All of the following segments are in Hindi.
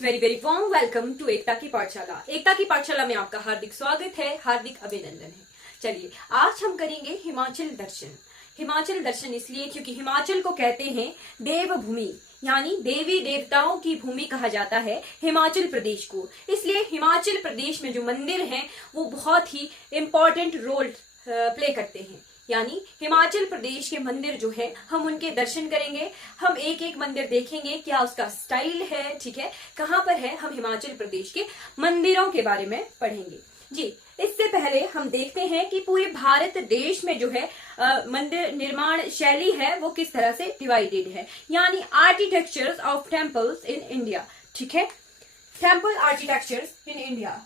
Very very warm welcome to Ekta की पाठशाला। एकता की पाठशाला में आपका हार्दिक स्वागत है, हार्दिक अभिनंदन है। चलिए आज हम करेंगे हिमाचल दर्शन। हिमाचल दर्शन इसलिए क्योंकि हिमाचल को कहते हैं देवभूमि, यानी देवी देवताओं की भूमि कहा जाता है हिमाचल प्रदेश को। इसलिए हिमाचल प्रदेश में जो मंदिर हैं वो बहुत ही इम्पोर्टेंट रोल प्ले करते हैं। यानी हिमाचल प्रदेश के मंदिर जो है हम उनके दर्शन करेंगे, हम एक एक मंदिर देखेंगे क्या उसका स्टाइल है, ठीक है, कहाँ पर है, हम हिमाचल प्रदेश के मंदिरों के बारे में पढ़ेंगे। जी, इससे पहले हम देखते हैं कि पूरे भारत देश में जो है मंदिर निर्माण शैली है वो किस तरह से डिवाइडेड है, यानी architectures of temples in India. ठीक है, temple architectures in India.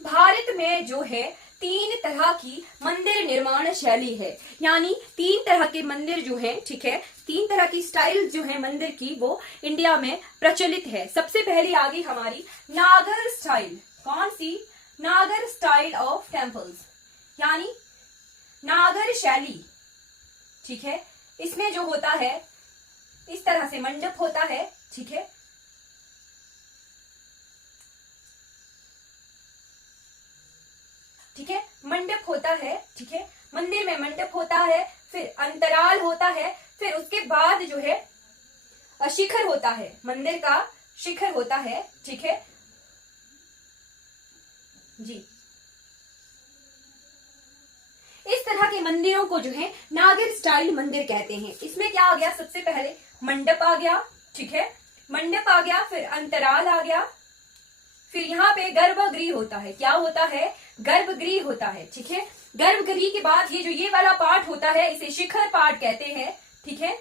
Bharat में जो है 3 तरह की मंदिर निर्माण शैली है, यानी 3 तरह के मंदिर जो हैं, ठीक है, 3 तरह की स्टाइल जो है मंदिर की वो इंडिया में प्रचलित है। सबसे पहले आ गई हमारी नागर स्टाइल। कौन सी? नागर स्टाइल ऑफ टेम्पल्स, यानी नागर शैली। ठीक है, इसमें जो होता है इस तरह से मंडप होता है, ठीक है, ठीक है, मंडप होता है, ठीक है, मंदिर में मंडप होता है, फिर अंतराल होता है, फिर उसके बाद जो है शिखर होता है, मंदिर का शिखर होता है, ठीक है जी। इस तरह के मंदिरों को जो है नागर स्टाइल मंदिर कहते हैं। इसमें क्या आ गया? सबसे पहले मंडप आ गया, ठीक है, मंडप आ गया, फिर अंतराल आ गया, फिर यहाँ पे गर्भगृह होता है। क्या होता है? गर्भगृह होता है, ठीक है। गर्भगृह के बाद ये वाला पार्ट होता है, इसे शिखर पार्ट कहते हैं, ठीक है।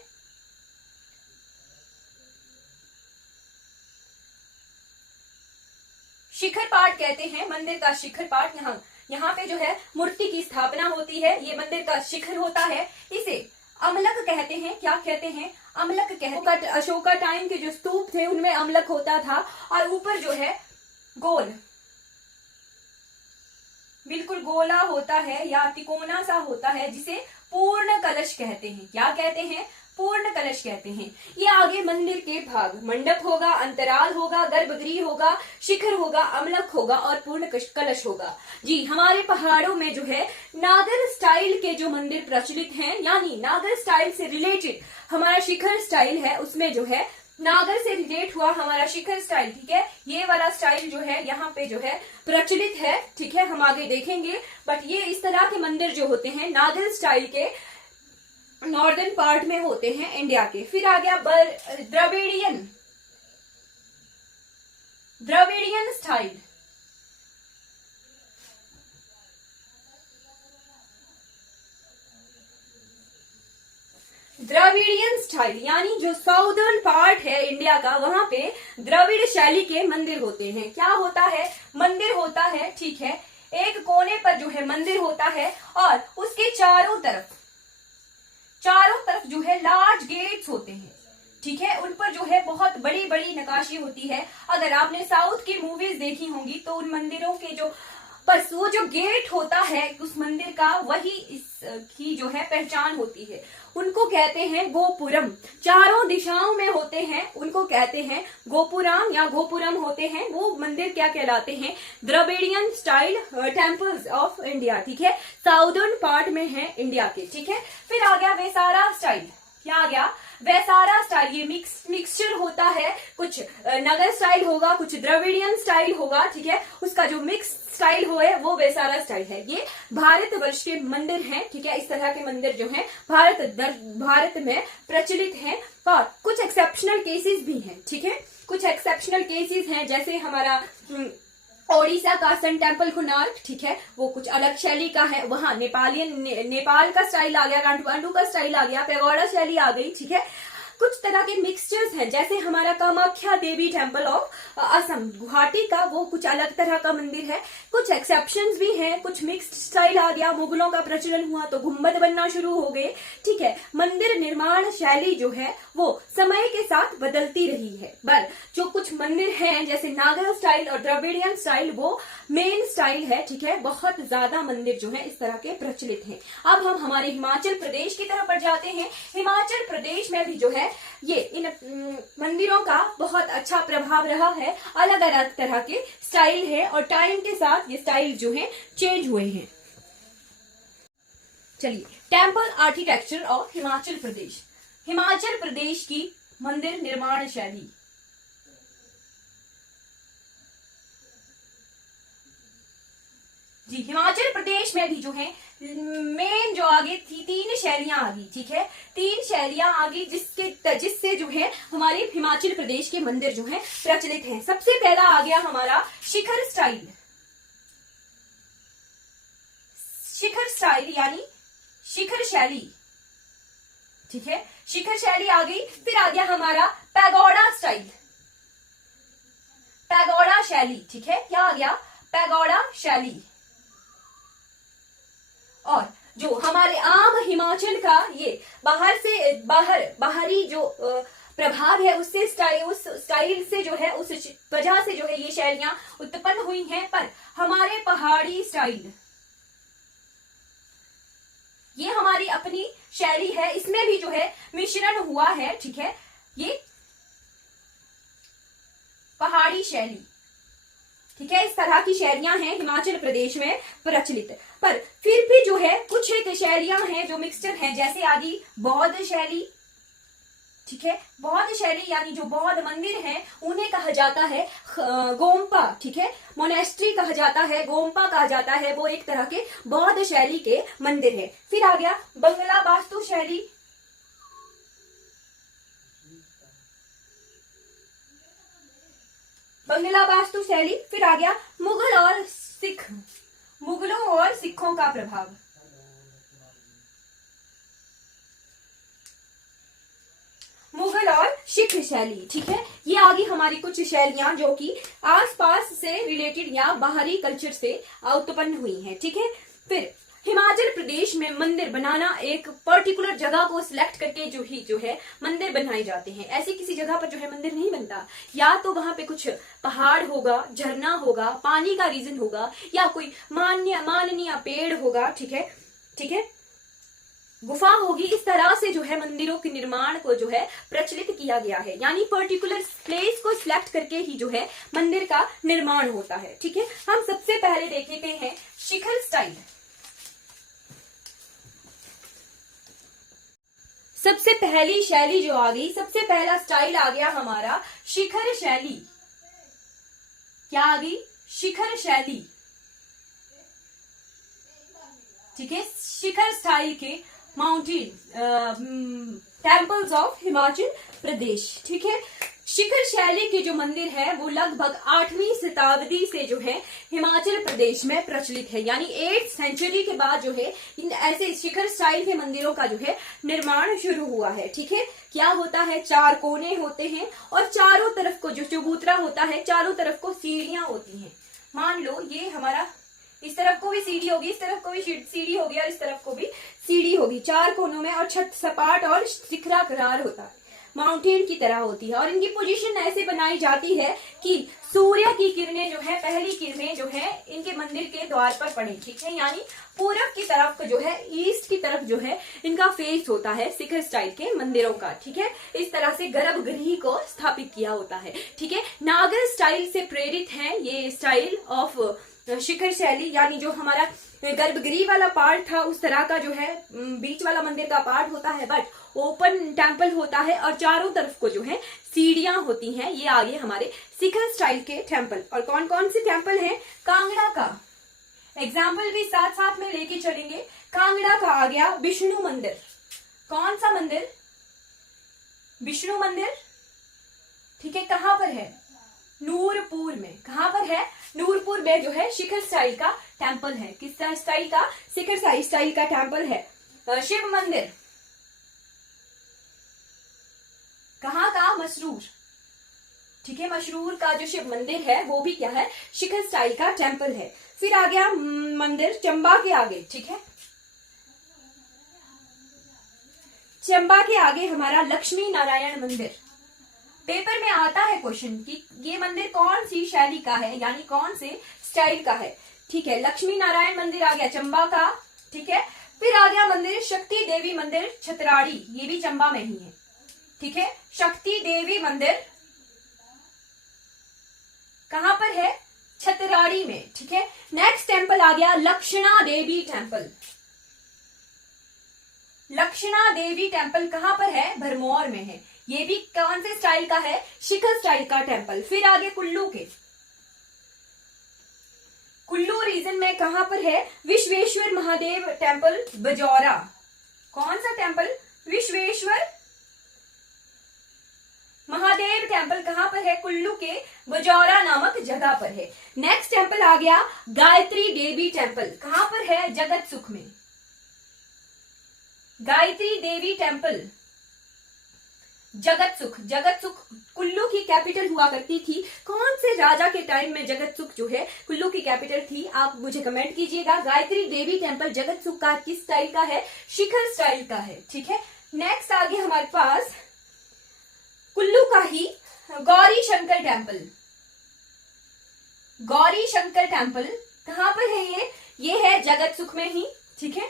शिखर पार्ट कहते हैं मंदिर का शिखर पार्ट। यहाँ पे जो है मूर्ति की स्थापना होती है, ये मंदिर का शिखर होता है। इसे अमलक कहते हैं। क्या कहते हैं? अमलक कहते हैं। अशोका टाइम के जो स्तूप थे उनमें अमलक होता था, और ऊपर जो है गोल, बिल्कुल गोला होता है या तिकोना सा होता है, जिसे पूर्ण कलश कहते हैं। क्या कहते हैं? पूर्ण कलश कहते हैं। ये आगे मंदिर के भाग, मंडप होगा, अंतराल होगा, गर्भगृह होगा, शिखर होगा, अमलक होगा और पूर्ण कलश होगा। जी, हमारे पहाड़ों में जो है नागर स्टाइल के जो मंदिर प्रचलित हैं, यानी नागर स्टाइल से रिलेटेड हमारा शिखर स्टाइल है, उसमें जो है नागर से रिलेट हुआ हमारा शिखर स्टाइल, ठीक है। ये वाला स्टाइल जो है यहाँ पे जो है प्रचलित है, ठीक है, हम आगे देखेंगे। बट ये इस तरह के मंदिर जो होते हैं नागर स्टाइल के नॉर्दर्न पार्ट में होते हैं इंडिया के। फिर आ गया द्रविडियन स्टाइल। द्रविडियन स्टाइल यानी जो साउदर्न पार्ट है इंडिया का, वहां पे द्रविड़ शैली के मंदिर होते हैं। क्या होता है? मंदिर होता है, ठीक है, एक कोने पर जो है मंदिर होता है, और उसके चारों तरफ जो है लार्ज गेट्स होते हैं, ठीक है, उन पर जो है बहुत बड़ी बड़ी नक्काशी होती है। अगर आपने साउथ की मूवीज देखी होंगी तो उन मंदिरों के जो बस वो जो गेट होता है उस मंदिर का, वही इसकी जो है पहचान होती है। उनको कहते हैं गोपुरम। चारों दिशाओं में होते हैं, उनको कहते हैं गोपुरम या गोपुरम होते हैं। वो मंदिर क्या कहलाते हैं? Dravidian style temples of India, ठीक है, साउदर्न पार्ट में है इंडिया के, ठीक है। फिर आ गया वेसारा स्टाइल। क्या आ गया? वैसारा स्टाइल। ये मिक्सचर होता है, कुछ नगर स्टाइल होगा, कुछ द्रविडियन स्टाइल होगा, ठीक है, उसका जो मिक्स स्टाइल है वो वैसारा स्टाइल है। ये भारतवर्ष के मंदिर हैं, ठीक है, इस तरह के मंदिर जो हैं भारत में प्रचलित हैं, और कुछ एक्सेप्शनल केसेस भी हैं, ठीक है, कुछ एक्सेप्शनल केसेस हैं, जैसे हमारा ओडिशा का सन टेम्पल कोणार्क, ठीक है, वो कुछ अलग शैली का है। वहां नेपाल का स्टाइल आ गया, काठमांडू का स्टाइल आ गया, पैगोडा शैली आ गई, ठीक है। कुछ तरह के मिक्सचर्स हैं, जैसे हमारा कामाख्या देवी टेम्पल ऑफ असम गुवाहाटी का, वो कुछ अलग तरह का मंदिर है। कुछ एक्सेप्शंस भी हैं, कुछ मिक्स्ड स्टाइल आ गया, मुगलों का प्रचलन हुआ तो गुम्बद बनना शुरू हो गए। ठीक है, मंदिर निर्माण शैली जो है वो समय के साथ बदलती रही है, पर जो कुछ मंदिर हैं जैसे नागा स्टाइल और द्रविडियन स्टाइल वो मेन स्टाइल है। ठीक है, बहुत ज्यादा मंदिर जो है इस तरह के प्रचलित हैं। अब हम हमारे हिमाचल प्रदेश की तरफ बढ़ जाते हैं। हिमाचल प्रदेश में भी जो है ये इन मंदिरों का बहुत अच्छा प्रभाव रहा है। अलग अलग तरह के स्टाइल है और टाइम के साथ ये स्टाइल जो है चेंज हुए हैं। चलिए, temple architecture of Himachal Pradesh. Himachal Pradesh की मंदिर निर्माण शैली। जी, हिमाचल प्रदेश में भी जो है मेन जो आगे थी 3 शैलियां आ गई। ठीक है, 3 शैलियां आ गई जिससे जो है हमारे हिमाचल प्रदेश के मंदिर जो है प्रचलित हैं। सबसे पहला आ गया हमारा शिखर स्टाइल। शिखर स्टाइल यानी शिखर शैली। ठीक है, शिखर शैली आ गई। फिर आ गया हमारा पैगोडा स्टाइल, पैगोडा शैली। ठीक है, क्या आ गया? पैगोडा शैली। और जो हमारे आम हिमाचल का ये बाहरी जो प्रभाव है उस स्टाइल से जो है, उस वजह से जो है ये शैलियां उत्पन्न हुई हैं। पर हमारे पहाड़ी स्टाइल, ये हमारी अपनी शैली है, इसमें भी जो है मिश्रण हुआ है। ठीक है, ये पहाड़ी शैली। ठीक है, इस तरह की शैलियां हैं हिमाचल प्रदेश में प्रचलित। पर फिर भी जो है कुछ एक शैलियां हैं जो मिक्सचर हैं, जैसे आदि बौद्ध शैली। ठीक है, बौद्ध शैली यानी जो बौद्ध मंदिर हैं उन्हें कहा जाता है गोम्पा। ठीक है, मोनेस्ट्री कहा जाता है, गोम्पा कहा जाता है, वो एक तरह के बौद्ध शैली के मंदिर है। फिर आ गया बंगला वास्तु शैली। बंगला वास्तु शैली। फिर आ गया मुगलों और सिखों का प्रभाव। मुगल और सिख शैली। ठीक है, ये आ गई हमारी कुछ शैलियां जो कि आसपास से रिलेटेड या बाहरी कल्चर से उत्पन्न हुई हैं। ठीक है, फिर हिमाचल प्रदेश में मंदिर बनाना एक पर्टिकुलर जगह को सिलेक्ट करके जो है मंदिर बनाए जाते हैं। ऐसी किसी जगह पर जो है मंदिर नहीं बनता, या तो वहां पे कुछ पहाड़ होगा, झरना होगा, पानी का रीजन होगा, या कोई माननीय पेड़ होगा। ठीक है, ठीक है, गुफा होगी। इस तरह से जो है मंदिरों के निर्माण को जो है प्रचलित किया गया है, यानी पर्टिकुलर प्लेस को सिलेक्ट करके ही जो है मंदिर का निर्माण होता है। ठीक है, हम सबसे पहले देख लेते हैं शिखर स्टाइल। सबसे पहली शैली जो आ गई, सबसे पहला स्टाइल आ गया हमारा शिखर शैली। क्या आ गई? शिखर शैली। ठीक है, शिखर स्टाइल के mountain temples of Himachal Pradesh. ठीक है, शिखर शैली के जो मंदिर है वो लगभग 8वीं शताब्दी से जो है हिमाचल प्रदेश में प्रचलित है, यानी 8th सेंचुरी के बाद जो है इन ऐसे शिखर स्टाइल के मंदिरों का जो है निर्माण शुरू हुआ है। ठीक है, क्या होता है? 4 कोने होते हैं और चारों तरफ को जो चबूतरा होता है, चारों तरफ को सीढ़ियां होती हैं। मान लो ये हमारा, इस तरफ को भी सीढ़ी होगी, इस तरफ को भी सीढ़ी होगी और इस तरफ को भी सीढ़ी होगी, 4 कोनों में, और छत सपाट और शिखराकार होता है, माउंटेन की तरह होती है। और इनकी पोजीशन ऐसे बनाई जाती है कि सूर्य की किरणें जो है, पहली किरणें जो है इनके मंदिर के द्वार पर पड़े। ठीक है, यानी पूरब की तरफ जो है, ईस्ट की तरफ जो है इनका फेस होता है शिखर स्टाइल के मंदिरों का। ठीक है, इस तरह से गर्भगृह को स्थापित किया होता है। ठीक है, नागर स्टाइल से प्रेरित है ये स्टाइल ऑफ शिखर शैली, यानी जो हमारा गर्भगृह वाला पार्ट था उस तरह का जो है बीच वाला मंदिर का पार्ट होता है, बट ओपन टेम्पल होता है और चारों तरफ को जो है सीढ़ियां होती हैं। ये आ गए हमारे शिखर स्टाइल के टेम्पल। और कौन कौन से टेम्पल हैं? कांगड़ा का एग्जाम्पल भी साथ साथ में लेके चलेंगे। कांगड़ा का आ गया विष्णु मंदिर। कौन सा मंदिर? विष्णु मंदिर। ठीक है, कहां पर है? नूरपुर में। कहां पर है? नूरपुर में जो है शिखर स्टाइल का टेम्पल है। किस स्टाइल का? शिखर स्टाइल का टेम्पल है। शिव मंदिर। कहाँ का? मशरूर। ठीक है, मशरूर का जो शिव मंदिर है वो भी क्या है? शिखर स्टाइल का टेम्पल है। फिर आ गया मंदिर चंबा के आगे। ठीक है, चंबा के आगे हमारा लक्ष्मी नारायण मंदिर। पेपर में आता है क्वेश्चन कि ये मंदिर कौन सी शैली का है, यानी कौन से स्टाइल का है। ठीक है, लक्ष्मी नारायण मंदिर आ गया चंबा का। ठीक है, फिर आ गया मंदिर शक्ति देवी मंदिर छतराड़ी, ये भी चंबा में ही है। ठीक है, शक्ति देवी मंदिर कहां पर है? छतराड़ी में। ठीक है, नेक्स्ट टेम्पल आ गया लक्षणा देवी टेम्पल। लक्षणा देवी टेम्पल कहां पर है? भरमौर में है। ये भी कौन से स्टाइल का है? शिखर स्टाइल का टेम्पल। फिर आगे कुल्लू के, कुल्लू रीजन में कहां पर है? विश्वेश्वर महादेव टेम्पल बजौरा। कौन सा टेम्पल? विश्वेश्वर महादेव टेम्पल कहां पर है? कुल्लू के बजौरा नामक जगह पर है। नेक्स्ट टेम्पल आ गया गायत्री देवी टेम्पल। कहां पर है? जगत सुख में। गायत्री देवी टेम्पल जगत सुख। जगत सुख कुल्लू की कैपिटल हुआ करती थी। कौन से राजा के टाइम में जगत सुख जो है कुल्लू की कैपिटल थी? आप मुझे कमेंट कीजिएगा। गायत्री देवी टेम्पल जगत सुख का किस स्टाइल का है? शिखर स्टाइल का है। ठीक है, नेक्स्ट आ गया हमारे पास कुल्लू का ही गौरी शंकर टेम्पल। गौरी शंकर टेम्पल कहां पर है? ये है जगत सुख में ही। ठीक है,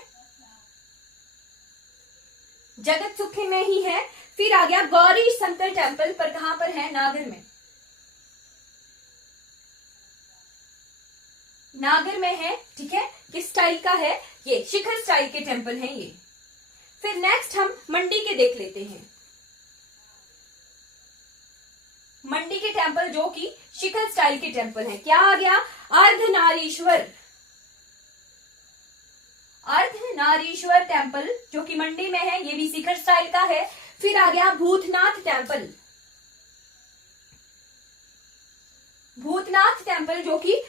जगत सुख में ही है। फिर आ गया गौरी शंकर टेम्पल पर कहां पर है? नागर में। नागर में है। ठीक है, किस स्टाइल का है? ये शिखर स्टाइल के टेम्पल हैं ये। फिर नेक्स्ट हम मंडी के देख लेते हैं। मंडी के टेम्पल जो कि शिखर स्टाइल के टेम्पल हैं। क्या आ गया? अर्धनारीश्वर। अर्धनारीश्वर टेम्पल जो कि मंडी में है, ये भी शिखर स्टाइल का है। फिर आ गया भूतनाथ टेम्पल। भूतनाथ टेम्पल जो कि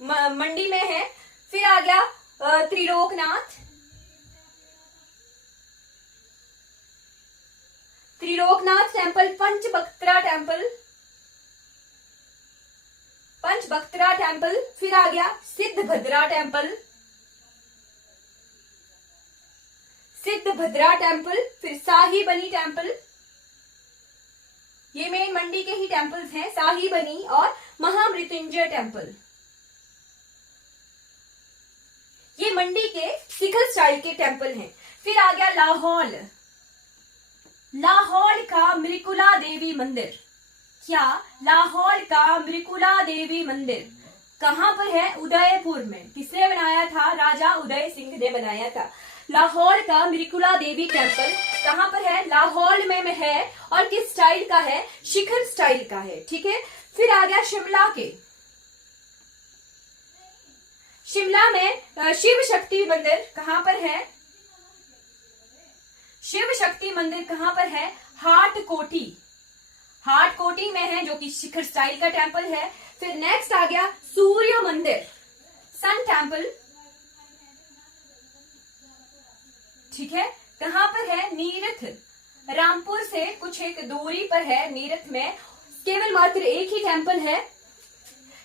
मंडी में है। फिर आ गया Triloknath. Triloknath temple, Panchvaktra temple. Panchvaktra temple. फिर आ गया सिद्धभद्रा टेम्पल। सिद्धभद्रा टेम्पल। फिर शाही बनी टेम्पल। ये मेन मंडी के ही टेम्पल्स हैं, शाही बनी और महामृत्युंजय टेम्पल। ये मंडी के शिखर स्टाइल के टेम्पल हैं। फिर आ गया लाहौल। लाहौल का मृकुला देवी मंदिर। क्या? लाहौल का मृकुला देवी मंदिर कहां पर है? उदयपुर में। किसने बनाया था? राजा उदय सिंह ने बनाया था। लाहौर का मृकुला देवी टेम्पल कहां पर है? लाहौर में है। और किस स्टाइल का है? शिखर स्टाइल का है। ठीक है, फिर आ गया शिमला के। शिमला में शिव शक्ति मंदिर कहां पर है? शिव शक्ति मंदिर कहां पर है? हाट कोटी। हाट कोटी में है, जो कि शिखर स्टाइल का टेम्पल है। फिर नेक्स्ट आ गया सूर्य मंदिर, सन टेम्पल। ठीक है, कहां पर है? नीरथ। रामपुर से कुछ एक दूरी पर है नीरथ में। केवल मात्र एक ही टेम्पल है,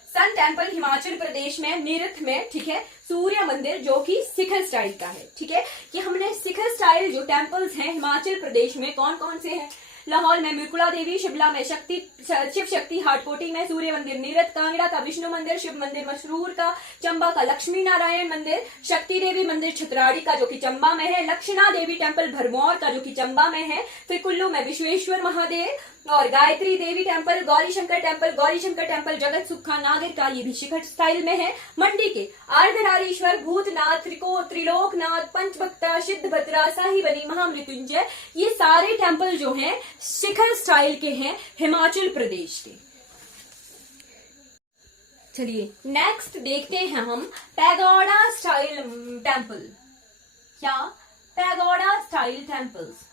सन टेम्पल, हिमाचल प्रदेश में, नीरथ में। ठीक है, सूर्य मंदिर जो कि शिखर स्टाइल का है। ठीक है, कि हमने शिखर स्टाइल जो टेम्पल्स हैं हिमाचल प्रदेश में कौन कौन से हैं? लाहौर में मृकुला देवी, शिमला में शिव शक्ति, हाटकोटी में सूर्य मंदिर, नीरथ कांगड़ा का विष्णु मंदिर, शिव मंदिर मशरूर का, चंबा का लक्ष्मी नारायण मंदिर, शक्ति देवी मंदिर छतराड़ी का जो कि चंबा में है, लक्षणा देवी टेम्पल भरमौर का जो कि चंबा में है। फिर कुल्लू में विश्वेश्वर महादेव और गायत्री देवी टेम्पल, गौरी शंकर टेम्पल जगत सुखा नागर का, ये भी शिखर स्टाइल में है। मंडी के अर्धनारीश्वर, भूतनाथ, त्रिलोकनाथ, पंचभक्ता, सिद्धभद्रा, शाही बनी, महामृत्युंजय, ये सारे टेम्पल जो हैं शिखर स्टाइल के हैं हिमाचल प्रदेश के। चलिए नेक्स्ट देखते हैं हम पैगोडा स्टाइल टेम्पल। क्या? Pagoda style temples.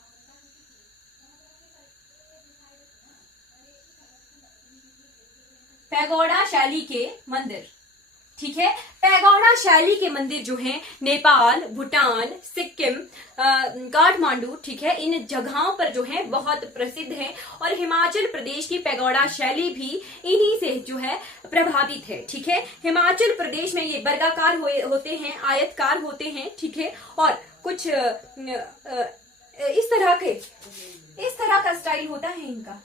पैगोडा शैली के मंदिर। ठीक है। पैगोडा शैली के मंदिर जो हैं नेपाल, भूटान, सिक्किम, काठमांडू, ठीक है, इन जगहों पर जो है बहुत प्रसिद्ध है। और हिमाचल प्रदेश की पैगोडा शैली भी इन्हीं से जो है प्रभावित है। ठीक है, हिमाचल प्रदेश में ये वर्गाकार होते हैं, आयतकार होते हैं। ठीक है, और कुछ इस तरह का स्टाइल होता है इनका,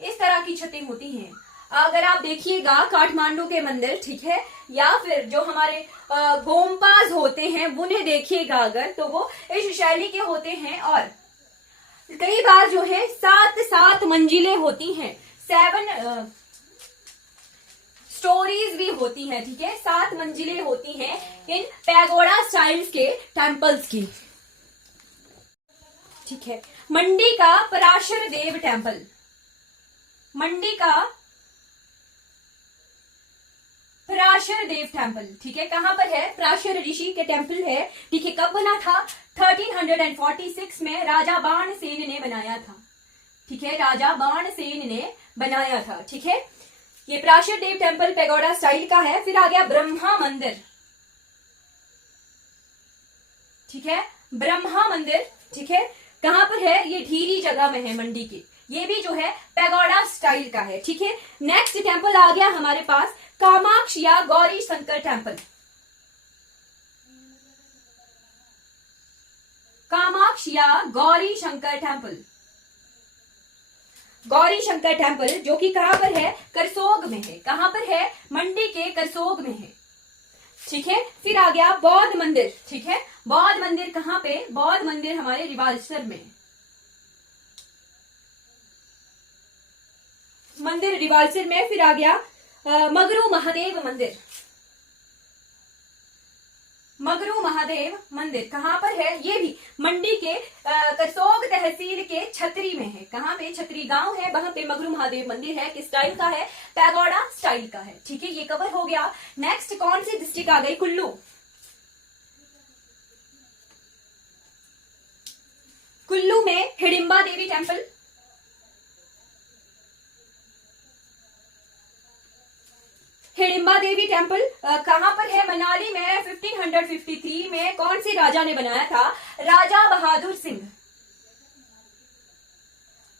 इस तरह की छतें होती हैं। अगर आप देखिएगा काठमांडू के मंदिर, ठीक है, या फिर जो हमारे गोम्पाज होते हैं उन्हें देखिएगा अगर, तो वो इस शैली के होते हैं। और कई बार जो है 7 मंजिलें होती हैं, 7 स्टोरीज भी होती हैं। ठीक है, 7 मंजिलें होती हैं इन पैगोडा स्टाइल्स के टेम्पल्स की। ठीक है, मंडी का पराशर देव टेम्पल, मंडी का पराशर देव टेम्पल, ठीक है, कहां पर है? पराशर ऋषि के टेम्पल है। ठीक है, कब बना था? 1346 में राजा बाणसेन ने बनाया था। ठीक है, राजा बाणसेन ने बनाया था। ठीक है, ये पराशर देव टेम्पल पैगोडा स्टाइल का है। फिर आ गया ब्रह्मा मंदिर। ठीक है, ब्रह्मा मंदिर, ठीक है, कहां पर है? ये ढीरी जगह में है मंडी की। ये भी जो है पैगोडा स्टाइल का है। ठीक है, नेक्स्ट टेम्पल आ गया हमारे पास कामाक्ष या गौरी शंकर टेम्पल। कामाक्ष या गौरी शंकर टेम्पल, गौरी शंकर टेम्पल जो कि कहां पर है? करसोग में है। कहां पर है? मंडी के करसोग में है। ठीक है, फिर आ गया बौद्ध मंदिर। ठीक है, बौद्ध मंदिर कहां पे? बौद्ध मंदिर हमारे रिवाल्सर में, मंदिर रिवाल्सर में। फिर आ गया मगरू महादेव मंदिर, मगरू महादेव मंदिर कहां पर है? ये भी मंडी के करसोग तहसील के छतरी में है। कहां पे? छतरी गांव है, वहां पे मगरू महादेव मंदिर है। किस स्टाइल का है? पैगोडा स्टाइल का है। ठीक है, ये कवर हो गया। नेक्स्ट कौन सी डिस्ट्रिक्ट आ गई? कुल्लू, कुल्लू में हिडिंबा देवी टेम्पल, हिडिंबा देवी टेम्पल कहां पर है? मनाली में। 1553 में कौन सी राजा ने बनाया था? राजा बहादुर सिंह,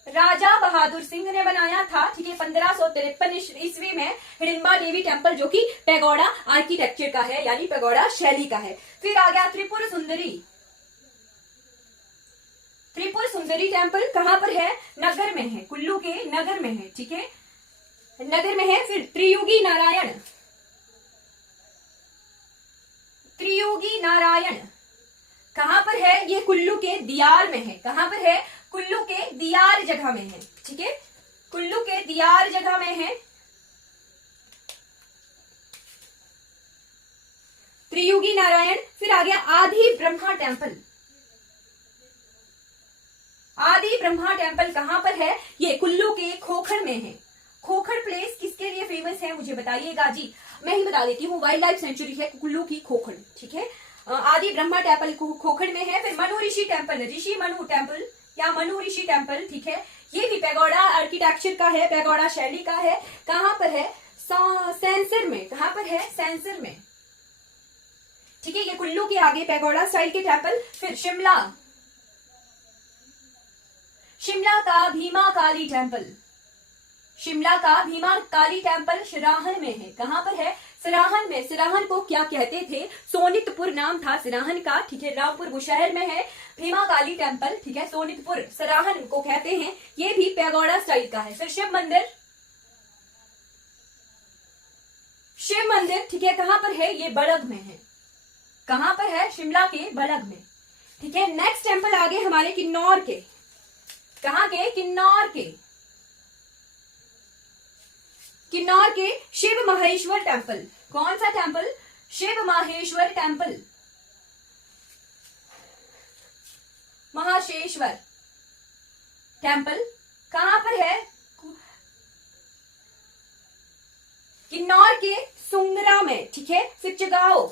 राजा बहादुर सिंह ने बनाया था। ठीक है, 1553 ईस्वी में हिडिंबा देवी टेम्पल जो कि पैगोडा आर्किटेक्चर का है, यानी पैगोडा शैली का है। फिर आ गया त्रिपुर सुंदरी, त्रिपुर सुंदरी टेम्पल कहां पर है? नगर में है, कुल्लू के नगर में है। ठीक है, नगर में है। फिर त्रियुगी नारायण, त्रियुगी नारायण कहां पर है? ये कुल्लू के दियार में है। कहां पर है? कुल्लू के दियार जगह में है। ठीक है, कुल्लू के दियार जगह में है त्रियुगी नारायण। फिर आ गया आदि ब्रह्मा टेम्पल, आदि ब्रह्मा टेम्पल कहां पर है? ये कुल्लू के खोखर में है। खोखर प्लेस किसके लिए फेमस है मुझे बताइएगा जी। मैं ही बता देती हूँ, वाइल्ड लाइफ सेंचुरी है कुल्लू की खोखर। ठीक है, आदि ब्रह्मा टेम्पल खोखर में है। फिर मनु ऋषि टेम्पल, ऋषि मनु टेम्पल या मनु ऋषि टेम्पल, ठीक है, ये भी पैगोडा आर्किटेक्चर का है, पैगोडा शैली का है। कहां पर है? सैंसर में। कहां पर है? सैंसर में। ठीक है, ये कुल्लू के आगे पैगोडा स्टाइल के टेम्पल। फिर शिमला, शिमला का भीमा काली टेम्पल, शिमला का भीमा काली टेम्पल सिराहन में है। कहां पर है? सिराहन में। सिराहन को क्या कहते थे? सोनितपुर नाम था सिराहन का। ठीक है, रामपुर बुशहर में है भीमा काली टेम्पल। ठीक है, सोनितपुर सिराहन को कहते हैं। ये भी पैगोडा स्टाइल का है। फिर शिव मंदिर, शिव मंदिर, ठीक है, कहां पर है? ये बड़ग में है। कहां पर है? शिमला के बड़ग में। ठीक है, नेक्स्ट टेम्पल आगे हमारे किन्नौर के। कहां के? किन्नौर के, किन्नौर के शिव माहेश्वर टेम्पल। कौन सा टेम्पल? शिव माहेश्वर टेम्पल, महाशेश्वर टेम्पल कहां पर है? किन्नौर के सुंगरा में। ठीक है, फिर चिगाओ,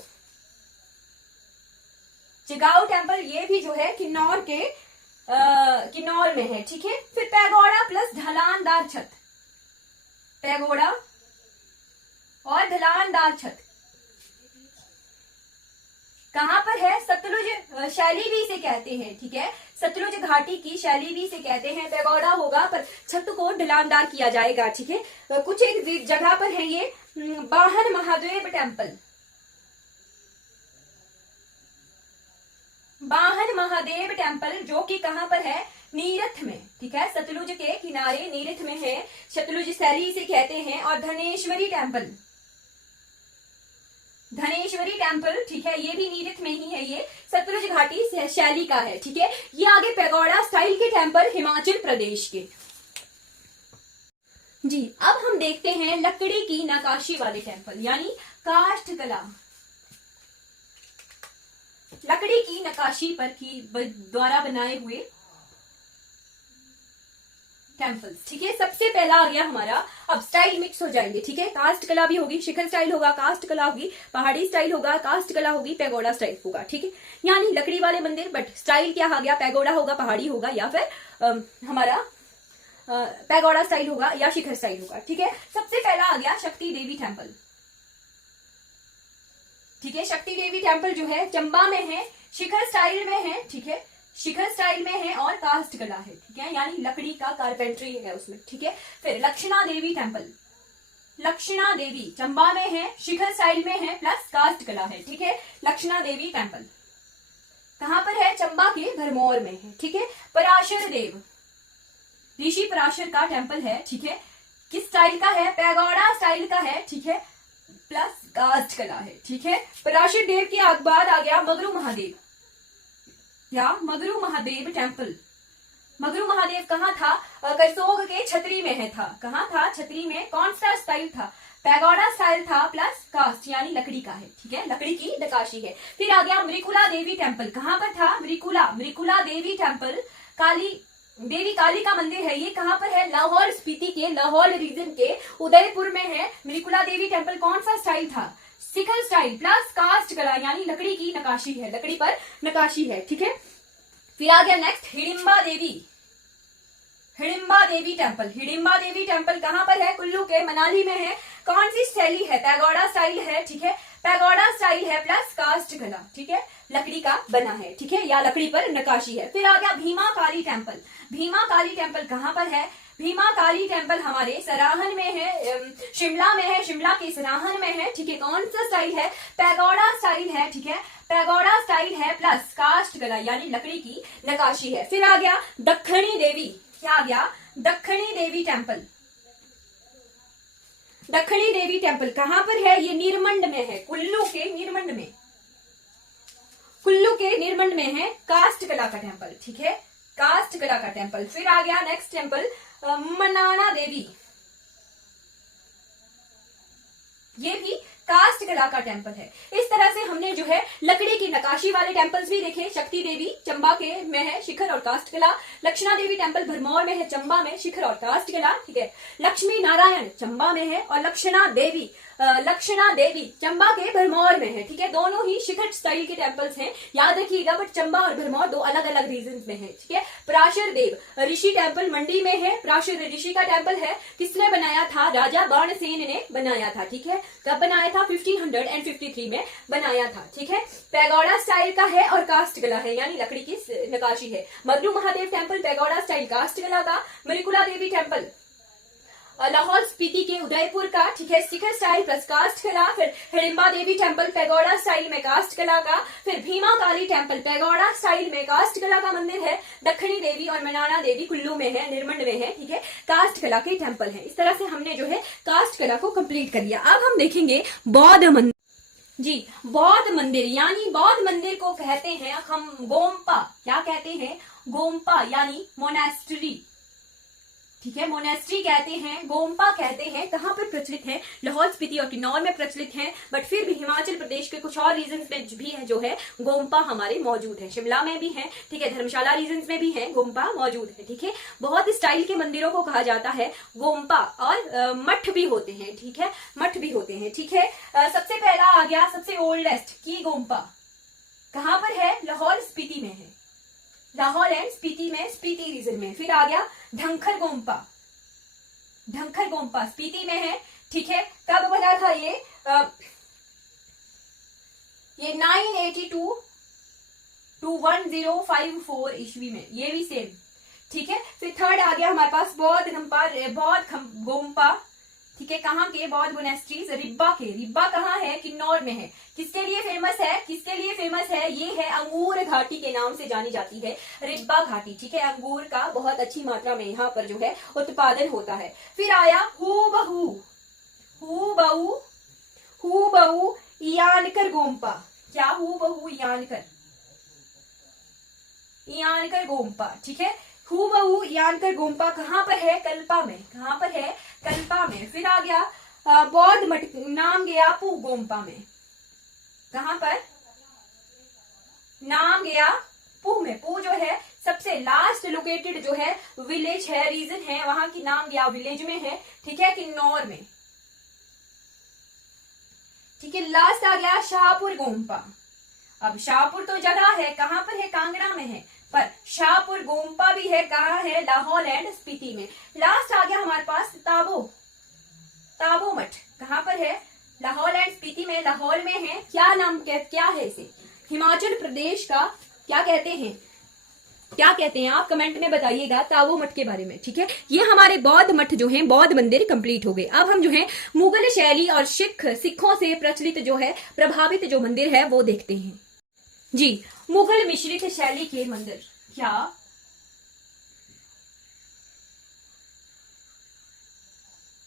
चिगाओ टेम्पल ये भी जो है किन्नौर के किन्नौर में है। ठीक है, फिर पैगोडा प्लस ढलानदार छत, पैगोडा और ढलानदार छत कहाँ पर है? सतलुज शैली भी इसे कहते हैं, ठीक है, सतलुज घाटी की शैली भी इसे कहते हैं। पैगोडा होगा पर छत को ढलानदार किया जाएगा, ठीक है। कुछ एक जगह पर है ये बाहन महादेव टेम्पल, बाहन महादेव टेम्पल, जो कि कहाँ पर है? नीरथ में, ठीक है, सतलुज के किनारे नीरथ में है, सतलुज शैली इसे कहते हैं। और धनेश्वरी टेम्पल, धनेश्वरी टेम्पल, ठीक है, ये भी नीरथ में ही है, ये सतलुज घाटी शैली का है, ठीक है। ये आगे पैगोडा स्टाइल के टेम्पल हिमाचल प्रदेश के। जी, अब हम देखते हैं लकड़ी की नक्काशी वाले टेम्पल, यानी काष्ठ कला, लकड़ी की नक्काशी पर की द्वारा बनाए हुए टेम्पल्स, ठीक है। सबसे पहला आ गया हमारा, अब स्टाइल मिक्स हो जाएंगे, ठीक है, कास्ट कला भी होगी, शिखर स्टाइल होगा, कास्ट कला होगी, पहाड़ी स्टाइल होगा, कास्ट कला होगी, पैगोडा स्टाइल होगा, ठीक है। यानी लकड़ी वाले मंदिर, बट स्टाइल क्या आ गया? पैगोडा होगा, पहाड़ी होगा, या फिर हमारा पैगोडा स्टाइल होगा या शिखर स्टाइल होगा, ठीक है। सबसे पहला आ गया शक्ति देवी टेम्पल, ठीक है। शक्ति देवी टेम्पल जो है चंबा में है, शिखर स्टाइल में है, ठीक है, शिखर स्टाइल में है और कास्ट कला है, ठीक है, यानी लकड़ी का कारपेंट्री है उसमें, ठीक है। फिर लक्षणा देवी टेम्पल, लक्षणा देवी चंबा में है, शिखर स्टाइल में है, प्लस कास्ट कला है, ठीक है। लक्षणा देवी टेम्पल कहां पर है? चंबा के भरमौर में है, ठीक है। पराशर देव, ऋषि पराशर का टेम्पल है, ठीक है, किस स्टाइल का है? पैगोडा स्टाइल का है, ठीक है, प्लस कास्ट कला है, ठीक है। पराशर देव के बाद आ गया मगरू महादेव या मगरू महादेव टेम्पल। मगरू महादेव कहाँ था? करसोग के छतरी में है था, कहाँ था? छतरी में। कौन सा स्टाइल था? पैगोडा स्टाइल था, प्लस कास्ट यानी लकड़ी का है, ठीक है, लकड़ी की नक्काशी है। फिर आ गया मृकुला देवी टेम्पल, कहाँ पर था? मृकुला देवी टेम्पल, काली देवी काली का मंदिर है, ये कहाँ पर है? लाहौल स्पीति के, लाहौल रीजन के उदयपुर में है मृकुला देवी टेम्पल। कौन सा स्टाइल था? शिखर स्टाइल प्लस कास्ट कला यानी लकड़ी की नक्काशी है, लकड़ी पर नक्काशी है, ठीक है। फिर आ गया नेक्स्ट हिडिंबा देवी, हिडिंबा देवी टेम्पल। हिडिंबा देवी टेम्पल कहाँ पर है? कुल्लू के, मनाली में है। कौन सी शैली है? पैगोडा स्टाइल है, ठीक है, पैगोडा स्टाइल है प्लस कास्ट कला, ठीक है, लकड़ी का बना है, ठीक है, या लकड़ी पर नक्काशी है। फिर आ गया भीमा काली टेम्पल। भीमा काली टेम्पल कहाँ पर है? भीमा काली टेम्पल हमारे सराहन में है, शिमला में है, शिमला के सराहन में है, ठीक है। कौन सा स्टाइल है? पैगोडा स्टाइल है, ठीक है, पैगोडा स्टाइल है प्लस कास्ट कला यानी लकड़ी की नक्काशी है। फिर आ गया दक्षिणी देवी, क्या आ गया? दक्षिणी देवी टेम्पल। दक्षिणी देवी टेम्पल कहां पर है? ये निरमंड में है, कुल्लू के निरमंड में, कुल्लू के निरमंड में है, कास्ट कला का टेम्पल, ठीक है, कास्ट कला का टेम्पल। फिर आ गया नेक्स्ट टेम्पल मनाना देवी, ये भी कास्ट कला का टेम्पल है। इस तरह से हमने जो है लकड़ी की नक्काशी वाले टेम्पल्स भी देखे। शक्ति देवी चंबा के में है, शिखर और कास्ट कला। लक्षणा देवी टेम्पल भरमौर में है, चंबा में, शिखर और कास्ट कला, ठीक है। लक्ष्मी नारायण चंबा में है और लक्षणा देवी चंबा के भरमौर में है, ठीक है। दोनों ही शिखर स्टाइल के टेम्पल्स हैं, याद रखिएगा, बट चंबा और भरमौर दो अलग अलग रीजन में है, ठीक है। पराशर देव ऋषि टेम्पल मंडी में है, पराशर ऋषि का टेम्पल है। किसने बनाया था? राजा बाणसेन ने बनाया था, ठीक है। कब बनाया था? 1553 में बनाया था, ठीक है। पैगोडा स्टाइल का है और कास्ट कला है यानी लकड़ी की नक्काशी है। Magru Mahadev temple pagoda style कास्ट कला का। मृकुला देवी टेम्पल लाहौल स्पीति के उदयपुर का, ठीक है, शिखर स्टाइल प्लस कास्ट कला। फिर हिडिंबा देवी टेम्पल पैगोडा स्टाइल में कास्ट कला का। फिर भीमा काली टेम्पल पैगोडा स्टाइल में कास्ट कला का मंदिर है। दक्षिणी देवी और मनाना देवी कुल्लू में है, निर्मंड में है, ठीक है, कास्ट कला के टेम्पल है। इस तरह से हमने जो है कास्ट कला को कंप्लीट कर लिया। अब हम देखेंगे बौद्ध मंदिर। जी, बौद्ध मंदिर यानी बौद्ध मंदिर को कहते हैं हम गोम्पा। क्या कहते हैं? गोम्पा यानी मोनेस्ट्री, ठीक है, मोनेस्ट्री कहते हैं, गोम्पा कहते हैं। कहाँ पर प्रचलित है? लाहौल स्पीति और किन्नौर में प्रचलित है, बट फिर भी हिमाचल प्रदेश के कुछ और रीजन में भी है जो है गोम्पा हमारे मौजूद है। शिमला में भी है, ठीक है, धर्मशाला रीजन में भी है, गोम्पा मौजूद है, ठीक है। बहुत स्टाइल के मंदिरों को कहा जाता है गोम्पा। और मठ भी होते हैं, ठीक है, मठ भी होते हैं, ठीक है। सबसे पहला आ गया सबसे ओल्डेस्ट की गोम्पा, कहाँ पर है? लाहौल स्पीति में है, लाहौल एंड स्पीति में, स्पीति रीजन में। फिर आ गया धंखर गोम्पा, धंखर गोम्पा स्पीति में है, ठीक है। कब बना था ये? ये 982 टू 1054 ईस्वी में, ये भी सेम। ठीक है, फिर थर्ड आ गया हमारे पास बौद्ध गोम्पा। ठीक है, कहाँ के? बौद्ध मोनेस्ट्रीज रिब्बा के। रिब्बा कहाँ है? किन्नौर में है। किसके लिए फेमस है? किसके लिए फेमस है? ये है अंगूर घाटी के नाम से जानी जाती है रिब्बा घाटी। ठीक है, अंगूर का बहुत अच्छी मात्रा में यहाँ पर जो है उत्पादन होता है। फिर आया हूबहू यानकर गोम्पा। क्या? हूबहू यानकर गोम्पा। ठीक है, हूबहू यानकर गोम्पा कहाँ पर है? कल्पा में। कहाँ पर है? कल्पा में। फिर आ गया बौद्ध मठ, नाम गया पू गोम्पा में। कहाँ पर? नाम गया पू में। पू जो है सबसे लास्ट लोकेटेड जो है विलेज है, रीजन है, वहां की नाम गया विलेज में है। ठीक है, किन्नौर में। ठीक है, लास्ट आ गया शाहपुर गोम्पा। अब शाहपुर तो जगह है, कहां पर है? कांगड़ा में है, पर शाहपुर गोम्पा भी है, कहाँ है? लाहौल एंड स्पीति में। लास्ट आ गया हमारे पास ताबो मठ। कहां पर है? लाहौल एंड स्पीति में, लाहौल में है। क्या नाम क्या है इसे? हिमाचल प्रदेश का क्या कहते हैं? क्या कहते हैं आप कमेंट में बताइएगा ताबो मठ के बारे में। ठीक है, ये हमारे बौद्ध मठ जो हैं, बौद्ध मंदिर कंप्लीट हो गए। अब हम जो है मुगल शैली और सिखों से प्रचलित जो है प्रभावित जो मंदिर है वो देखते हैं जी। मुगल मिश्रित शैली के मंदिर। क्या?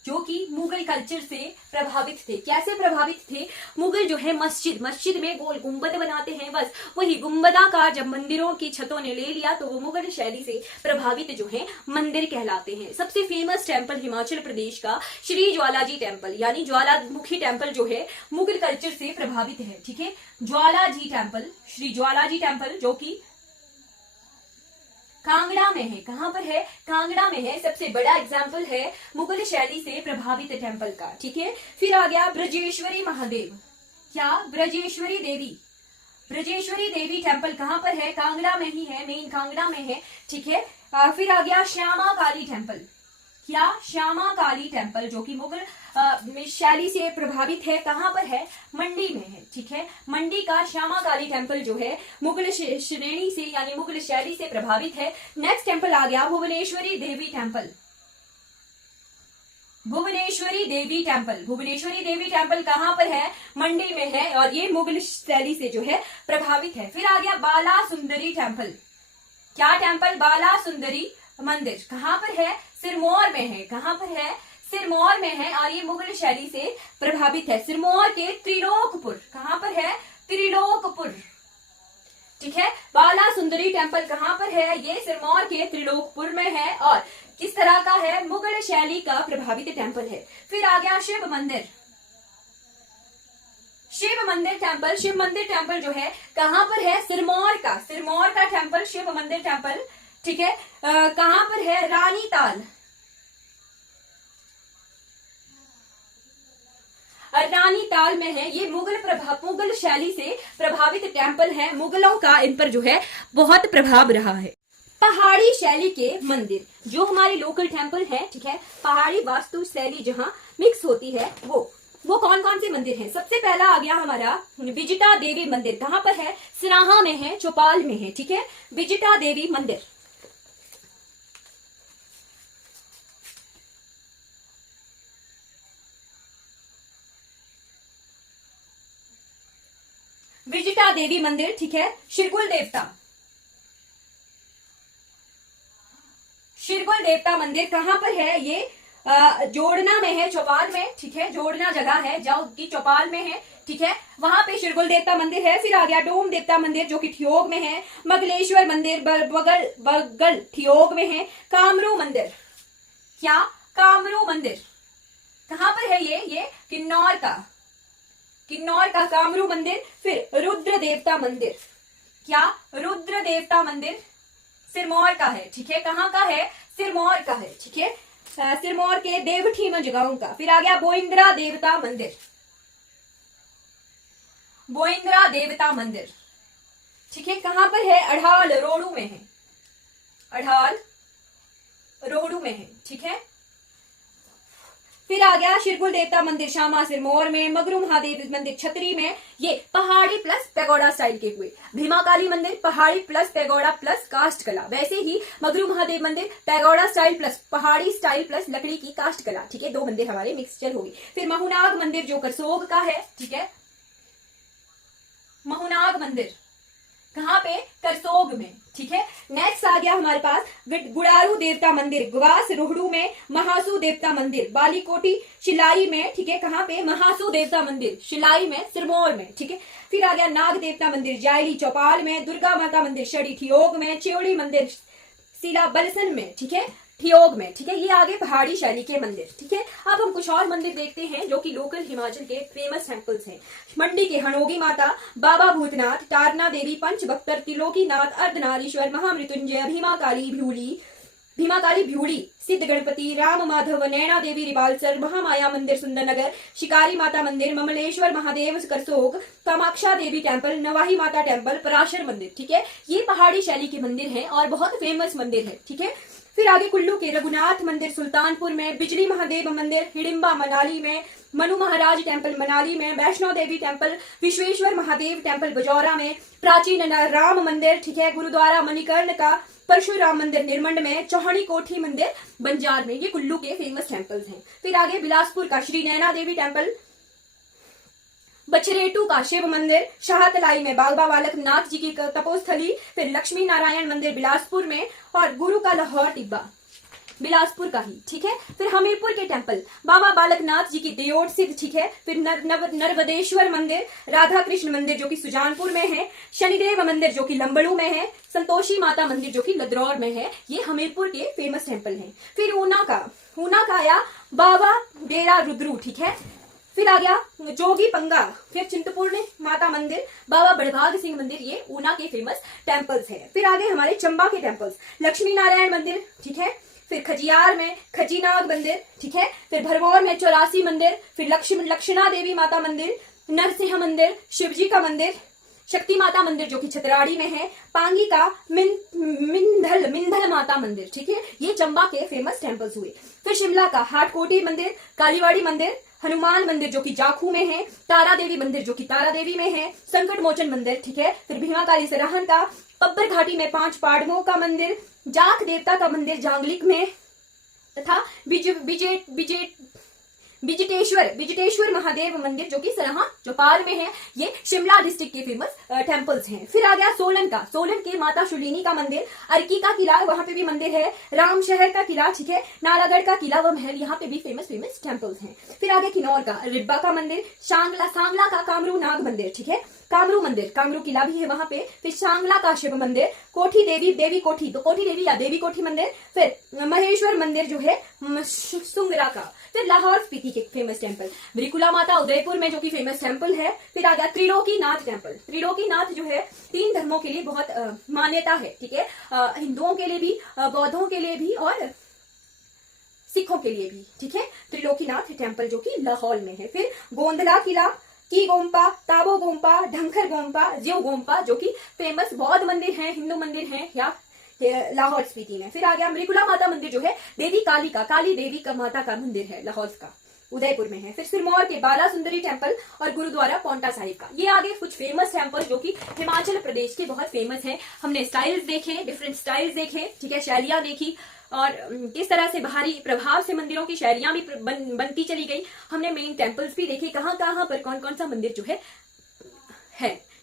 जो कि मुगल कल्चर से प्रभावित थे। कैसे प्रभावित थे? मुगल जो है मस्जिद में गोल गुंबद बनाते हैं, बस वही गुंबदाकार जब मंदिरों की छतों ने ले लिया तो वो मुगल शैली से प्रभावित जो है मंदिर कहलाते हैं। सबसे फेमस टेम्पल हिमाचल प्रदेश का श्री ज्वालाजी टेम्पल, यानी ज्वालामुखी टेम्पल जो है मुगल कल्चर से प्रभावित है। ठीक है, ज्वालाजी टेम्पल, श्री ज्वालाजी टेम्पल जो कि कांगड़ा में है। कहां पर है? कांगड़ा में है। सबसे बड़ा एग्जाम्पल है मुगल शैली से प्रभावित टेम्पल का। ठीक है, फिर आ गया ब्रजेश्वरी महादेव। क्या? ब्रजेश्वरी देवी टेम्पल कहां पर है? कांगड़ा में ही है, मेन कांगड़ा में है। ठीक है, फिर आ गया श्यामा काली टेम्पल। क्या? श्यामा काली टेम्पल जो कि मुगल शैली से प्रभावित है, कहां पर है? मंडी में है। ठीक है, मंडी का श्यामा काली टेम्पल जो है मुगल श्रेणी से यानी मुगल शैली से प्रभावित है। नेक्स्ट टेम्पल आ गया भुवनेश्वरी देवी टेम्पल। भुवनेश्वरी देवी टेम्पल कहां पर है? मंडी में है, और ये मुगल शैली से जो है प्रभावित है। फिर आ गया बाला सुंदरी टेम्पल। क्या टेम्पल? बाला सुंदरी मंदिर। कहां पर है? सिरमौर में है। कहां पर है? सिरमौर में है, और ये मुगल शैली से प्रभावित है। सिरमौर के त्रिलोकपुर। कहां पर है? त्रिलोकपुर। ठीक है, बाला सुंदरी टेम्पल कहां पर है? ये सिरमौर के त्रिलोकपुर में है, और किस तरह का है? मुगल शैली का प्रभावित टेम्पल है। फिर आ गया शिव मंदिर टेम्पल जो है कहां पर है? सिरमौर का टेम्पल, शिव मंदिर टेम्पल। ठीक है, कहां पर है? रानीताल में है। ये मुगल शैली से प्रभावित टेम्पल है। मुगलों का इन पर जो है बहुत प्रभाव रहा है। पहाड़ी शैली के मंदिर जो हमारे लोकल टेम्पल है। ठीक है, पहाड़ी वास्तु शैली जहां मिक्स होती है वो कौन कौन से मंदिर हैं? सबसे पहला आ गया हमारा विजिटा देवी मंदिर। कहां पर है? सिराहा में है, चौपाल में है। ठीक है, विजिटा देवी मंदिर। विजिटा देवी मंदिर। ठीक है, शिरगुल देवता मंदिर कहां पर है? ये जोड़ना में है, चौपाल में। ठीक है, जोड़ना जगह है जो कि चौपाल में है। ठीक है, वहां पे शिरगुल देवता मंदिर है। फिर आ गया डोम देवता मंदिर जो कि ठियोग में है। मंगलेश्वर मंदिर बगल ठियोग में है। कामरू मंदिर। क्या? कामरू मंदिर कहां पर है? ये किन्नौर का कामरू मंदिर। फिर रुद्र देवता मंदिर। क्या? रुद्र देवता मंदिर सिरमौर का है। ठीक है, कहां का है? सिरमौर का है। ठीक है, सिरमौर के देवठी में जगहों का। फिर आ गया बोइंद्रा देवता मंदिर। ठीक है, कहां पर है? अढ़ाल रोहड़ू में है। ठीक है, फिर आ गया शिरकुल देवता मंदिर श्यामा सिरमौर में, मगरू महादेव मंदिर छतरी में, ये पहाड़ी प्लस पैगोडा स्टाइल के हुए। भीमा काली मंदिर पहाड़ी प्लस पैगोडा प्लस कास्ट कला, वैसे ही मगरू महादेव मंदिर पैगोडा स्टाइल प्लस पहाड़ी स्टाइल प्लस लकड़ी की कास्ट कला, ठीक है, 2 मंदिर हमारे मिक्सचर होगी। फिर महुनाग मंदिर जो करसोग का है, ठीक है, महुनाग मंदिर कहाँ पे, करसोग में, ठीक है। नेक्स्ट आ गया हमारे पास गुड़ारू देवता मंदिर गुवास रोहड़ू में, महासू देवता मंदिर बालीकोटी शिलाई में, ठीक है, कहाँ पे, महासू देवता मंदिर शिलाई में सिरमौर में, ठीक है। फिर आ गया नाग देवता मंदिर जायली चौपाल में, दुर्गा माता मंदिर शड़ी ठियोग में, चेवड़ी मंदिर सीला बलसन में, ठीक है, ठियोग में, ठीक है। ये आगे पहाड़ी शैली के मंदिर, ठीक है। अब हम कुछ और मंदिर देखते हैं जो कि लोकल हिमाचल के फेमस टेम्पल्स हैं। मंडी के हनोगी माता, बाबा भूतनाथ, तारना देवी, पंचभक्तर, त्रिलोकीनाथ, अर्धनारीश्वर, महामृत्युंजय, भीमा काली भ्यूड़ी, सिद्ध गणपति, राम माधव, नैना देवी रिवालसर, महामाया मंदिर सुंदरनगर, शिकारी माता मंदिर, ममलेश्वर महादेव करसोग, कामाक्षा देवी टेम्पल, नवाही माता टेम्पल, पराशर मंदिर, ठीक है। ये पहाड़ी शैली के मंदिर हैं और बहुत फेमस मंदिर है, ठीक है। फिर आगे कुल्लू के रघुनाथ मंदिर सुल्तानपुर में, बिजली महादेव मंदिर हिडिंबा मनाली में, मनु महाराज टेम्पल मनाली में, वैष्णो देवी टेम्पल, विश्वेश्वर महादेव टेम्पल बजौरा में, प्राचीन राम मंदिर, ठीक है, गुरुद्वारा मणिकर्ण का, परशुराम मंदिर निरमंड में, चौहानी कोठी मंदिर बंजार में। ये कुल्लू के फेमस टेम्पल्स हैं। फिर आगे बिलासपुर का श्री नैना देवी टेम्पल, बछरेटू का शिव मंदिर, शाहतलाई में बागबा बालक नाथ जी की तपोस्थली, फिर लक्ष्मी नारायण मंदिर बिलासपुर में, और गुरु का लाहौर टिब्बा बिलासपुर का ही, ठीक है। फिर हमीरपुर के टेम्पल बाबा बालकनाथ जी की दियोट सिद्ध, ठीक है। फिर नर्वदेश्वर मंदिर, राधा कृष्ण मंदिर जो कि सुजानपुर में है, शनिदेव मंदिर जो कि लंबड़ू में है, संतोषी माता मंदिर जो कि लद्रौर में है। ये हमीरपुर के फेमस टेम्पल हैं। फिर ऊना का आया बाबा डेरा रुद्रू, ठीक है। फिर आ गया जोगी पंगा, फिर चिंतपूर्ण माता मंदिर, बाबा बड़भाग सिंह मंदिर, ये ऊना के फेमस टेम्पल्स हैं। फिर आगे हमारे चंबा के टेम्पल्स, लक्ष्मी नारायण मंदिर, ठीक है। फिर खजियार में खजीनाग मंदिर, ठीक है। फिर भरमौर में 84 मंदिर, फिर लक्षणा देवी माता मंदिर, नरसिंह मंदिर, शिवजी का मंदिर, शक्ति माता मंदिर जो कि छतराड़ी में है, पांगी का मिंधल माता मंदिर, ठीक है। ये चंबा के फेमस टेम्पल्स हुए। फिर शिमला का हाटकोटी मंदिर, कालीवाड़ी मंदिर, हनुमान मंदिर जो कि जाखू में है, तारा देवी मंदिर जो कि तारा देवी में है, संकट मोचन मंदिर, ठीक है। फिर भीमा काली सराहन का, पब्बर घाटी में 5 पाड़मों का मंदिर, जाख देवता का मंदिर जांगलिक में, तथा विजिटेश्वर महादेव मंदिर जो कि सराहा चौपाल में है। ये शिमला डिस्ट्रिक्ट के फेमस टेम्पल्स हैं। फिर आ गया सोलन के माता शुलिनी का मंदिर, अर्की का किला, वहां पे भी मंदिर है, रामशहर का किला, ठीक है, नालागढ़ का किला व महल, यहाँ पे भी फेमस टेम्पल्स हैं। फिर आगे किन्नौर का रिब्बा का मंदिर, सांगला का कामरू नाग मंदिर, ठीक है, कामरू किला भी है वहां पे। फिर सांगला का शिव मंदिर, कोठी देवी कोठी, तो कोठी देवी या देवी कोठी मंदिर। फिर महेश्वर मंदिर जो है सुंगरा का। फिर लाहौर स्पीति के फेमस टेम्पल, ब्रिकुला माता उदयपुर में जो कि फेमस टेम्पल है। फिर आ गया त्रिलोकीनाथ टेम्पल। त्रिलोकीनाथ जो है 3 धर्मों के लिए बहुत मान्यता है, ठीक है, हिंदुओं के लिए भी, बौद्धों के लिए भी और सिखों के लिए भी, ठीक है। त्रिलोकीनाथ टेम्पल जो कि लाहौर में है। फिर गोंदला किला, की गोम्पा, ताबो गोम्पा, ढंखर गोम्पा, ज्यो गोम्पा जो कि फेमस बौद्ध मंदिर हैं, हिंदू मंदिर हैं या लाहौर स्पीति में। फिर आ गया मृकुला माता मंदिर जो है देवी काली देवी का माता का मंदिर है, लाहौर का, उदयपुर में है। फिर सिरमौर के बाला सुंदरी टेम्पल और गुरुद्वारा पौंटा साहिब का। ये आगे कुछ फेमस टेम्पल जो कि हिमाचल प्रदेश के बहुत फेमस हैं। हमने स्टाइल्स देखे, डिफरेंट स्टाइल्स देखे, ठीक है, शैलियां देखी और किस तरह से बाहरी प्रभाव से मंदिरों की शैलियां भी बनती चली गई। हमने मेन टेम्पल्स भी देखे, कहाँ पर कौन कौन सा मंदिर जो है,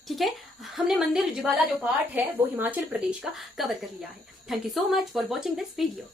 ठीक है। हमने मंदिर वाला जो पार्ट है वो हिमाचल प्रदेश का कवर कर लिया है। Thank you so much for watching this video.